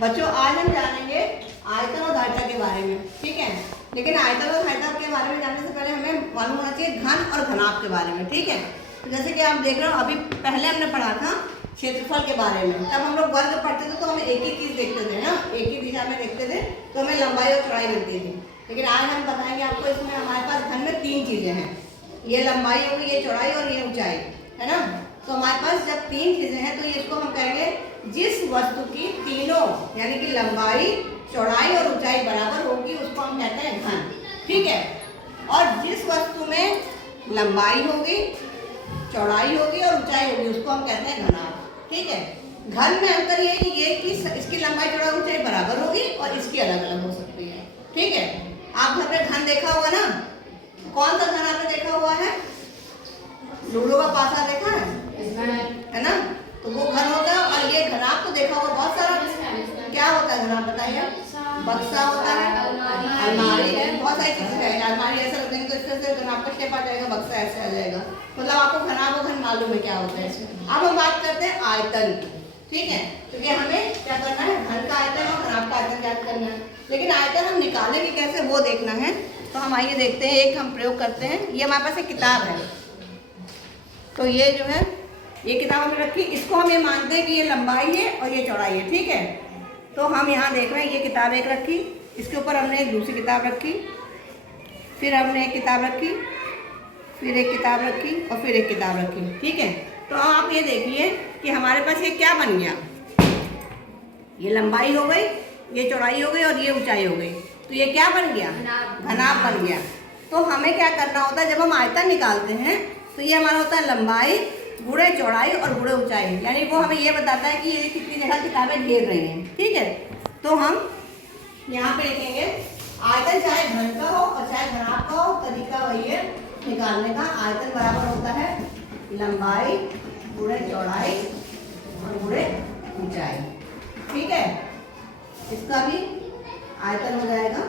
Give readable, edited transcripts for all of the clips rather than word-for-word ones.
बच्चों आज हम जानेंगे आयतन और धारिता के बारे में, ठीक है। लेकिन आयतन और धारिता के बारे में जानने से पहले हमें मालूम होना चाहिए घन और घनाभ के बारे में, ठीक है। तो जैसे कि आप देख रहे हो, अभी पहले हमने पढ़ा था क्षेत्रफल के बारे में। तब हम लोग वर्ग पढ़ते थे तो हम एक ही चीज़ देखते थे ना, एक ही दिशा में देखते थे, तो हमें लंबाई और चौड़ाई मिलती थी। लेकिन आज हम बताएंगे आपको, इसमें हमारे पास घन में 3 चीज़ें हैं। ये लंबाई होगी, ये चौड़ाई और ये ऊंचाई, है ना। तो हमारे पास जब 3 चीज़ें हैं तो इसको हम कहेंगे जिस वस्तु की तीनों यानी कि लंबाई, चौड़ाई और ऊंचाई बराबर होगी उसको हम कहते हैं घन, ठीक है। और जिस वस्तु में लंबाई होगी, चौड़ाई होगी और ऊंचाई होगी उसको हम कहते हैं घनाभ, ठीक है। घन में अंतर ये कि इसकी लंबाई, चौड़ाई, ऊंचाई बराबर होगी और इसकी अलग अलग हो सकती है, ठीक है। आप घर पे घन देखा होगा ना, कौन सा घन आपने देखा हुआ है? लूडो का पासा देखा है ना, तो वो घन होता है। और ये घनाभ तो देखा होगा बहुत सारा। क्या होता है घनाभ बताइए? बक्सा होता है, अलमारी है, बहुत सारी चीजें है। अलमारी ऐसा रखेंगे तो इससे से घनाभ का शेप आ जाएगा, बक्सा ऐसे आ जाएगा। मतलब आपको घनाभ और घन मालूम है क्या होता है। अब हम बात करते हैं आयतन की, ठीक है। क्योंकि हमें क्या करना है, घन का आयतन और घनाभ का आयतन ज्ञात करना है। लेकिन आयतन हम निकालेंगे कैसे वो देखना है। तो हम आइए देखते हैं, एक हम प्रयोग करते हैं। ये हमारे पास एक किताब है, तो ये जो है ये किताब हमें रखी, इसको हम ये मानते हैं कि ये लंबाई है और ये चौड़ाई है, ठीक है। तो हम यहाँ देख रहे हैं, ये किताब एक रखी, इसके ऊपर हमने एक दूसरी किताब रखी, फिर हमने एक किताब रखी, फिर एक किताब रखी और फिर एक किताब रखी, ठीक है। तो आप ये देखिए कि हमारे पास ये क्या बन गया, ये लंबाई हो गई, ये चौड़ाई हो गई और ये ऊंचाई हो गई। तो ये क्या बन गया? घनाभ बन गया। तो हमें क्या करना होता है, जब हम आयतन निकालते हैं तो ये हमारा होता है लंबाई गुणे चौड़ाई और गुणे ऊंचाई, यानी वो हमें ये बताता है कि ये कितनी जगह किताबें घेर रही हैं, ठीक है। तो हम यहाँ पे लिखेंगे आयतन चाहे घन का हो और चाहे घनाभ का हो, तरीका वही है निकालने का। आयतन बराबर होता है लंबाई गुणे चौड़ाई और गुणे ऊंचाई, ठीक है। इसका भी आयतन हो जाएगा,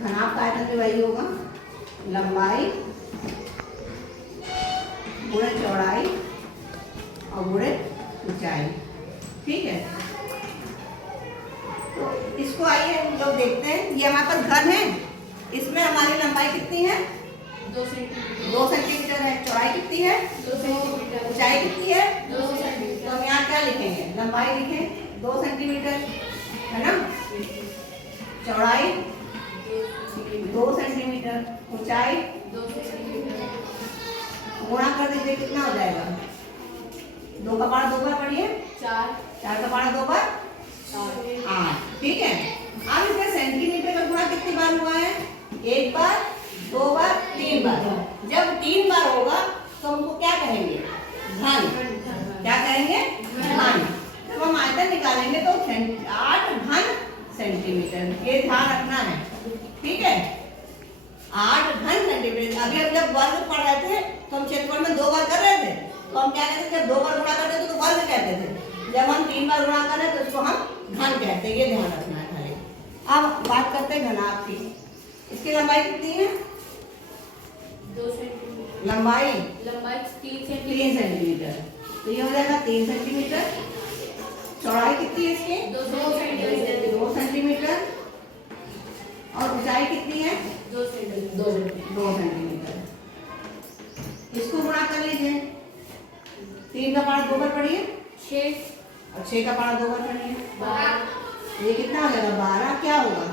घनाभ का आयतन भी वही होगा, लंबाई गुणे चौड़ाई और गुणे ऊंचाई, ठीक है। तो इसको आइए हम लोग देखते हैं। ये हमारे पास घन है, इसमें हमारी लंबाई कितनी है? 2 सेंटीमीटर है। चौड़ाई कितनी है? 2 सेंटीमीटर। ऊंचाई कितनी है? 2 सेंटीमीटर। तो हम यहाँ क्या लिखेंगे? लंबाई लिखें 2 सेंटीमीटर, है ना। चौड़ाई 2 सेंटीमीटर, ऊंचाई 2 सेंटीमीटर। गुणा कर दीजिए, कितना हो जाएगा? 2 का पारा 2 बार पढ़िए, 4 का पारा 2 बार 8, ठीक है। अब इसमें सेंटीमीटर का गुणा कितनी बार हुआ है? 1 बार, 2 बार, 3 बार। जब 3 बार होगा तो हमको क्या कहेंगे? घन। क्या कहेंगे? घन। जब हम आयतन निकालेंगे तो 8 घन सेंटीमीटर, ये ध्यान रखना है, ठीक है। 8 घन सेंटीमीटर। अभी हम जब वर्ग पढ़ रहे थे तो हम क्षेत्रफल में 2 बार कर रहे थे, तो हम क्या कहते थे? जब 2 बार गुणा करते थे तो वर्ग कहते थे। जब हम 3 बार गुणा कर रहे हैं तो इसको हम घन कहते हैं, ये ध्यान रखना है खाली। अब बात करते हैं घनाभ की। इसकी लंबाई कितनी है? 2 सेंटीमीटर। लंबाई 3 सेंटीमीटर, तो ये हो जाएगा 3 सेंटीमीटर। चौड़ाई कितनी है इसकी? 2 सेंटीमीटर। और ऊंचाई कितनी है? 2 सेंटीमीटर। इसको गुणा कर लीजिए, 3 का पारा 2 बार पढ़िए, 6 और 6 का पारा 2 बार पढ़िए, 12। ये कितना हो जाएगा? 12। क्या होगा?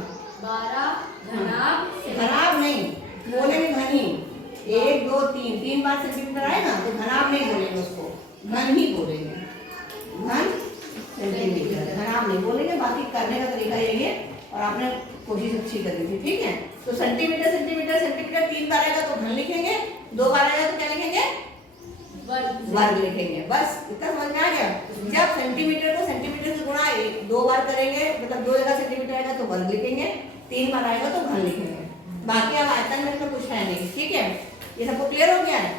12 घनाभ। घनाभ नहीं बोलेंगे, घनी। 1 2 3 बार सेंटीमीटर आएगा तो घनाभ नहीं बोलेंगे, उसको घन ही बोलेंगे। घन सेंटीमीटर, घनाभ नहीं बोलेंगे। बाकी करने का तरीका यही है और आपने कोशिश अच्छी करनी थी, ठीक है। तो सेंटीमीटर सेंटीमीटर सेंटीमीटर 3 बार आएगा तो घन लिखेंगे, 2 बार आएगा तो क्या लिखेंगे? वर्ग लिखेंगे। बस इतना समझ में आ गया। जब सेंटीमीटर को सेंटीमीटर से गुणा 2 बार करेंगे, मतलब 2 जगह सेंटीमीटर आएगा तो वर्ग लिखेंगे, 3 बार आएगा तो घन लिखेंगे। बाकी अब आयतन में तो कुछ है नहीं, ठीक है। ये सबको क्लियर हो गया है।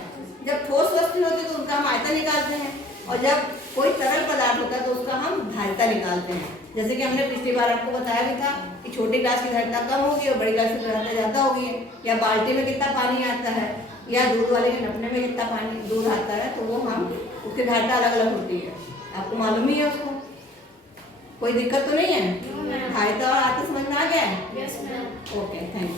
जब ठोस वस्तु होती है तो उनका हम आयतन निकालते हैं, और जब कोई तरल पदार्थ होता है तो उसका हम धारिता निकालते हैं। जैसे कि हमने पिछली बार आपको बताया भी था कि छोटी ग्लास की धारिता कम होगी और बड़ी ग्लास की धारिता ज़्यादा होगी, या बाल्टी में कितना पानी आता है, या दूध वाले के ढपने में कितना पानी दूध आता है, तो वो हम उसकी धारिता अलग अलग होती है। आपको मालूम ही है उसको, कोई दिक्कत तो नहीं है? No, ma'am. घायता और आता समझ में आ गया है? Yes, ma'am. Okay, thank you.